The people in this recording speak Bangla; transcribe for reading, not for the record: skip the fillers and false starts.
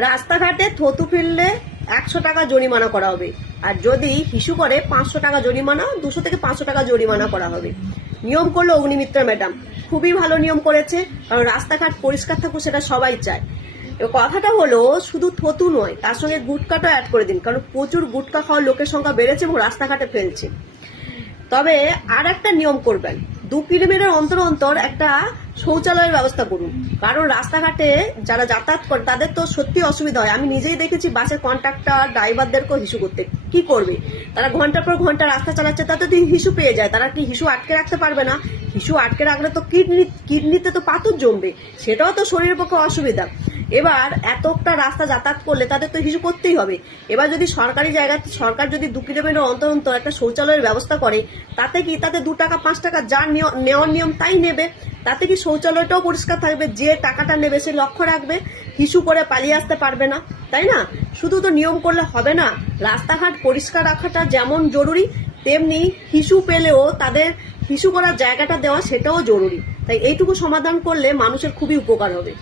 রাস্তাঘাটে থুতু ফেললে 100 টাকা জরিমানা করা হবে, আর যদি হিসু করে 500 টাকা জরিমানা, 200 থেকে 500 টাকা জরিমানা করা হবে। নিয়ম করলো অগ্নিমিত্রা ম্যাডাম, খুবই ভালো নিয়ম করেছে, কারণ রাস্তাঘাট পরিষ্কার থাকুক সেটা সবাই চায়। কথাটা হলো শুধু থুতু নয়, তার সঙ্গে গুটকাটাও অ্যাড করে দিন, কারণ প্রচুর গুটকা খাওয়ার লোকের সংখ্যা বেড়েছে এবং রাস্তাঘাটে ফেলছে। তবে আর একটা নিয়ম করবেন, 2 কিলোমিটার অন্তর অন্তর একটা শৌচালয়ের ব্যবস্থা করুন, কারণ রাস্তাঘাটে যারা যাতায়াত করে তাদের তো সত্যি অসুবিধা হয়। আমি নিজেই দেখেছি বাসের কন্ট্রাক্টর ড্রাইভারদেরকেও হিসু করতে। কি করবে তারা, ঘন্টার পর ঘন্টা রাস্তা চালাচ্ছে, তাতে তো হিসু পেয়ে যায়, তারা কি হিসু আটকে রাখতে পারবে না? হিসু আটকে রাখলে তো কিডনিতে তো পাথর জমবে, সেটাও তো শরীরের পক্ষে অসুবিধা। এবার এতটা রাস্তা যাতায়াত করলে তাদের তো হিসু করতেই হবে। এবার যদি সরকারি জায়গা, সরকার যদি 2 কিলোমিটার অন্তর অন্তর একটা শৌচালয়ের ব্যবস্থা করে, তাতে কি, তাতে 2 টাকা 5 টাকা যা নেওয়ার নিয়ম তাই নেবে, তাতে কি শৌচালয়টাও পরিষ্কার থাকবে, যে টাকাটা নেবে সে লক্ষ্য রাখবে, হিসু করে পালিয়ে আসতে পারবে না, তাই না? শুধু তো নিয়ম করলে হবে না, রাস্তাঘাট পরিষ্কার রাখাটা যেমন জরুরি, তেমনি হিসু পেলেও তাদের হিসু করার জায়গাটা দেওয়া সেটাও জরুরি। তাই এইটুকু সমাধান করলে মানুষের খুবই উপকার হবে।